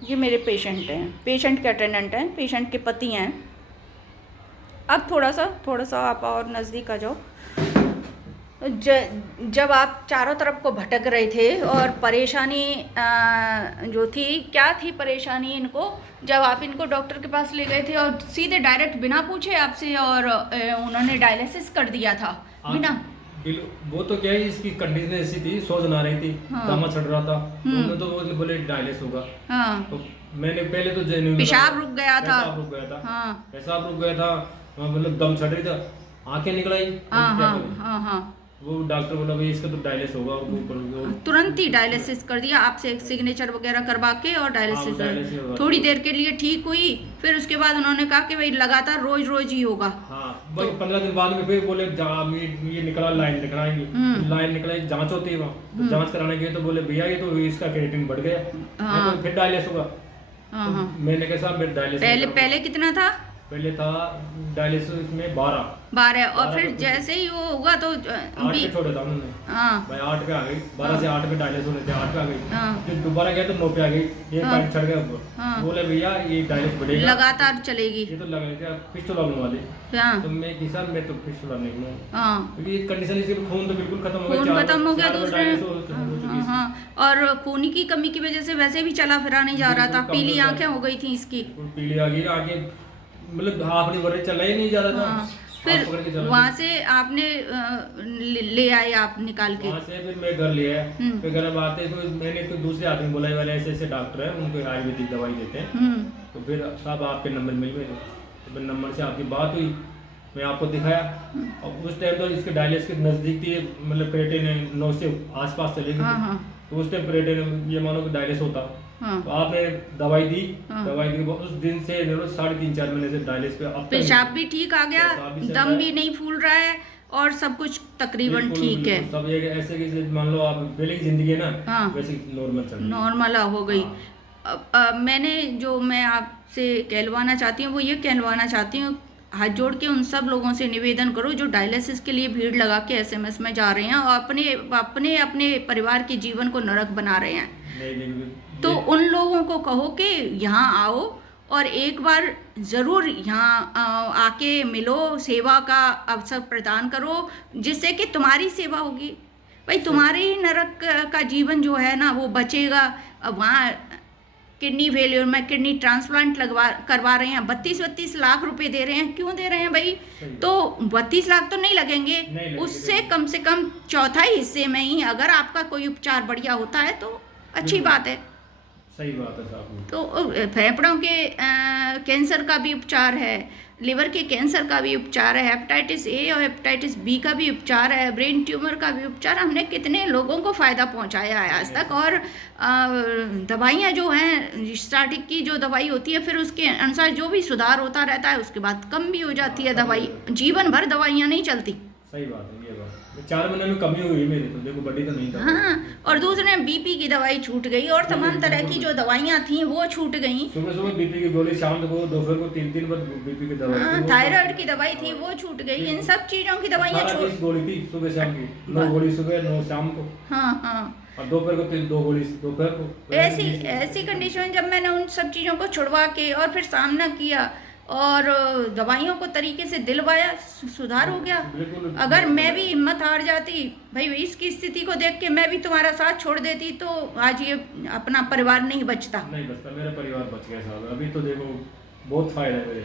ये मेरे पेशेंट हैं, पेशेंट के अटेंडेंट हैं, पेशेंट के पति हैं। अब थोड़ा सा आप और नज़दीक आ जाओ। जब आप चारों तरफ को भटक रहे थे और परेशानी जो थी, क्या थी परेशानी इनको, जब आप इनको डॉक्टर के पास ले गए थे और सीधे डायरेक्ट बिना पूछे आपसे और उन्होंने डायलिसिस कर दिया था बिना। वो तो क्या है, इसकी कंडीशन ऐसी थी, सोच ना रही थी, हाँ। दमा चढ़ रहा था, तो उन्होंने तो बोले डायलिसिस होगा। हाँ। तो मैंने पहले तो जेन्युइन पेशाब रुक गया था। पेशाब रुक गया था। हाँ। पेशाब रुक गया था, मतलब दम छड़ रही था, आंखें निकल आई। हाँ क्या हाँ करूं? हाँ हाँ। वो डॉक्टर बोला भाई इसका तो डायलिसिस होगा, और वो करोगे। तुरंत ही डायलिसिस कर दिया आपसे, एक सिग्नेचर वगैरह करवा के और डायलिसिस डायलिसिस थोड़ी देर के लिए ठीक हुई। फिर उसके बाद उन्होंने कहा कि भाई लगातार रोज रोज ही होगा। हाँ भाई 15 दिन बाद में फिर बोले ये निकला, लाइन दिखाएंगे। लाइन निकला, जांच होती है वहाँ, तो जांच कराने गए तो बोले भैया ये तो इसका क्रिएटिन बढ़ गया। हाँ। तो फिर डायलिसिस होगा। हाँ हाँ। तो मैंने कहा साहब डायलिसिस पहले कितना था? पहले था डायलिसिस में 12 और फिर जैसे ही वो हुआ तो 8 पे छोड़ा था उन्होंने। हाँ। भाई 8 पे आ गई, 12 से 8 पे डायलिसिस होने थे, 8 पे आ गई। हाँ। फिर दोबारा गया तो 9 पे आ गई, एक पॉइंट चढ़ गया ऊपर। हाँ। बोले भैया ये डायलिसिस बढ़ेगा, लगातार चलेगी। ये तो लगा थे फिस्टुला बनवा दे। हाँ। तो मैं कि सर मैं तो फिस्टुला नहीं बनूंगा, हाँ। क्योंकि ये कंडीशन इसके खून तो बिल्कुल खत्म हो गया, खून खत्म हो गया, 4 दूसरे डायलिसिस हो चुकी हाँ। और खून की कमी की वजह से वैसे भी चला फिरा नहीं जा रहा था, बिल्कुल पीली कमजोर आंखें हो गई थी इसकी। बिल्कुल पीली आ गई, आगे मतलब हाथ नहीं बढ़ रही, चला ही नहीं जा रहा था। हाँ। हाथ पकड़ के फिर चला वहाँ से आपने ले आए आप निकाल के। वहाँ से फिर मैं घर ले आया। फिर घर में आते तो मैंने कोई दूसरे आदमी बोला वाले ऐसे ऐसे डॉक्टर हैं, उनको आयुर्वेदिक दवाई देते हैं। तो फिर साहब आपके नंबर मिल गए, तो फिर नंबर से आपकी बात हुई, मैं आपको दिखाया। और उस टाइम तो इसके डायलिसिस के नज़दीक थी, मतलब क्रिएटिन 9 से आसपास चले गए। हाँ। तो उस टाइम क्रिएटिन ये मानो कि डायलिसिस होता। हाँ। तो आपने दवाई दी, हाँ। दवाई दी, उस दिन से 3.5-4 महीने से डायलिसिस पे अब तक पेशाब भी ठीक आ गया, पेशाब भी चल दम रहा है। भी नहीं फूल रहा है और सब कुछ तकरीबन बिल्कुल, ठीक है। बिल्कुल, सब ये ऐसे कि मान लो आप पहले की जिंदगी है ना, हाँ। वैसे नॉर्मल चल रही है। नॉर्मल हो गई। हाँ। मैं आपसे कहलवाना चाहती हूँ, वो ये कहलवाना चाहती हूँ, हाथ जोड़ के उन सब लोगों से निवेदन करो जो डायलिसिस के लिए भीड़ लगा के एसएमएस में जा रहे हैं और अपने अपने परिवार के जीवन को नरक बना रहे हैं। तो उन लोगों को कहो कि यहाँ आओ और एक बार ज़रूर यहाँ आके मिलो, सेवा का अवसर प्रदान करो, जिससे कि तुम्हारी सेवा होगी। भाई तुम्हारे ही नरक का जीवन जो है ना वो बचेगा। अब वहाँ किडनी फेलियर में किडनी ट्रांसप्लांट करवा रहे हैं, 32 लाख रुपए दे रहे हैं, क्यों दे रहे हैं भाई? तो 32 लाख तो नहीं लगेंगे, उससे कम से कम चौथाई हिस्से में ही अगर आपका कोई उपचार बढ़िया होता है तो अच्छी बात है। सही बात है साहब। तो फेफड़ों के कैंसर का भी उपचार है, लिवर के कैंसर का भी उपचार है, हेपेटाइटिस ए और हेपेटाइटिस बी का भी उपचार है, ब्रेन ट्यूमर का भी उपचार। हमने कितने लोगों को फ़ायदा पहुंचाया है आज तक। और दवाइयाँ जो हैं, स्टार्टिंग की जो दवाई होती है फिर उसके अनुसार जो भी सुधार होता रहता है, उसके बाद कम भी हो जाती है दवाई। जीवन भर दवाइयाँ नहीं चलती। सही बात है, ये बात 4 महीने में कमी हुई मेरी, तो देखो बड़ी तो नहीं था। हाँ। और दूसरे बीपी की दवाई छूट गई और तमाम तरह की जो दवाइयाँ थी वो छूट गई। सुबह बीपी की गोली, शाम को दोपहर को 3 बार बीपी की दवाई। हाँ, थायराइड की दवाई थी वो छूट गई। इन सब चीजों की दवाइयाँ छूट। गोली थी सुबह शाम की, 9 गोली सुबह, 9 शाम को। हाँ हाँ। और दोपहर को 2 गोली दोपहर को। ऐसी कंडीशन में जब मैंने उन सब चीज़ों को छुड़वा के और फिर सामना किया और दवाइयों को तरीके से दिलवाया, सुधार हो गया। अगर मैं भी हिम्मत हार जाती भाई, इसकी स्थिति को देख के मैं भी तुम्हारा साथ छोड़ देती तो आज ये अपना परिवार नहीं बचता। मेरा परिवार बच गया साहब। अभी तो देखो बहुत फायदा है मेरे,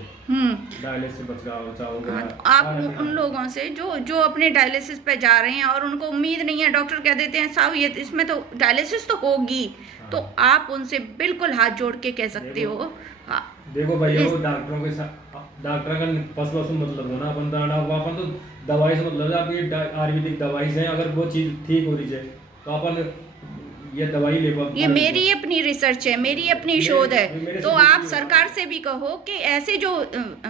डायलिसिस से बचा हो गया। आप उन लोगों से जो अपने डायलिसिस पे जा रहे हैं और उनको उम्मीद नहीं है, डॉक्टर कह देते हैं साहब ये इसमें तो डायलिसिस तो होगी, तो आप उनसे बिल्कुल हाथ जोड़ के कह सकते हो। देखो भैया, वो डॉक्टरों के साथ, डॉक्टर का पसवा से मतलब होना, अपन तो दवाई से मतलब है। आप ये आयुर्वेदिक दवाई से अगर वो चीज़ ठीक हो रही है तो अपन ये दवाई ले पाओ। ये मेरी अपनी रिसर्च है, मेरी अपनी शोध है। तो आप सरकार से भी कहो कि ऐसे जो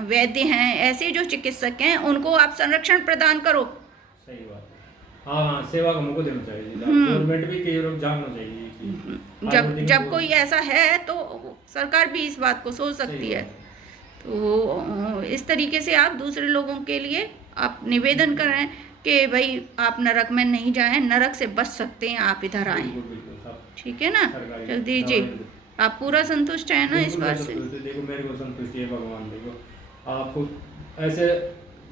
वैद्य हैं, ऐसे जो चिकित्सक हैं, उनको आप संरक्षण प्रदान करो। सही बात है। हाँ, सेवा का मौका देना चाहिए, गवर्नमेंट भी कई लोग जानना चाहिए। जब कोई ऐसा है तो सरकार भी इस बात को सोच सकती है। तो इस तरीके से आप दूसरे लोगों के लिए आप निवेदन करें कि भाई आप नरक में नहीं जाएं, नरक से बच सकते हैं, आप इधर आएं। ठीक है ना जगदीश जी? आप पूरा संतुष्ट हैं ना इस बिल्कुल मैं बात से? संतुष्ट हूँ। देखो मेरे को संतुष्टि है भगवान, देखो आपको ऐसे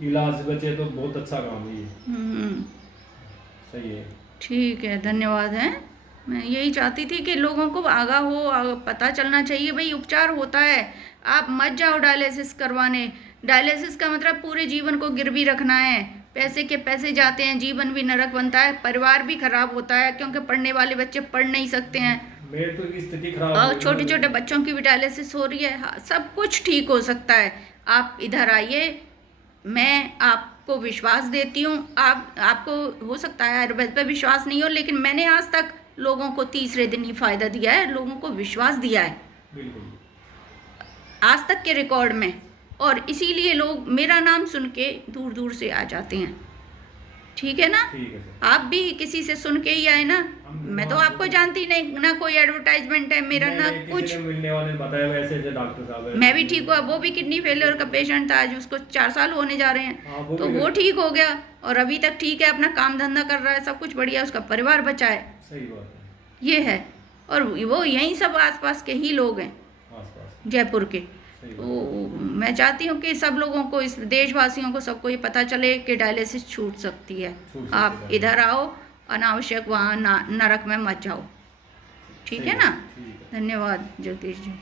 इलाज बचे तो बहुत अच्छा काम है ये। हम्म। सही है। ठीक है, धन्यवाद है। मैं यही चाहती थी कि लोगों को आगाह हो, पता चलना चाहिए भाई उपचार होता है। आप मत जाओ डायलिसिस करवाने। डायलिसिस का मतलब पूरे जीवन को गिरवी रखना है। पैसे के पैसे जाते हैं, जीवन भी नरक बनता है, परिवार भी खराब होता है, क्योंकि पढ़ने वाले बच्चे पढ़ नहीं सकते हैं मेरी तो स्थिति खराब और हो गई छोटे छोटे ना। बच्चों की भी डायलिसिस हो रही है। हाँ, सब कुछ ठीक हो सकता है। आप इधर आइए, मैं आपको विश्वास देती हूँ। आपको हो सकता है आयुर्वेद पर विश्वास नहीं हो, लेकिन मैंने आज तक लोगों को तीसरे दिन ही फायदा दिया है, लोगों को विश्वास दिया है बिल्कुल। आज तक के रिकॉर्ड में। और इसीलिए लोग मेरा नाम सुन के दूर दूर से आ जाते हैं। ठीक है ना? ठीक है सर। आप भी किसी से सुन के ही आए ना? मैं तो आपको जानती नहीं ना, कोई एडवर्टाइजमेंट है मेरा ना किसी कुछ। ने मिलने वाले ने बताया वैसे ऐसे डॉक्टर साहब है। मैं भी ठीक हुआ, वो भी किडनी फेलियर का पेशेंट था, आज उसको 4 साल होने जा रहे हाँ, हैं, वो तो भी वो ठीक हो गया और अभी तक ठीक है, अपना काम धंधा कर रहा है, सब कुछ बढ़िया, उसका परिवार बचा है। सही बात है। ये है। और वो यहीं सब आसपास के ही लोग हैं, आसपास। जयपुर के। सही तो बात है। मैं चाहती हूँ कि सब लोगों को, इस देशवासियों को, सबको ये पता चले कि डायलिसिस छूट सकती है। छूट सकती आप है। इधर आओ, अनावश्यक वहाँ नरक में मत जाओ। ठीक सही है ना? ठीक है। धन्यवाद जगदीश जी।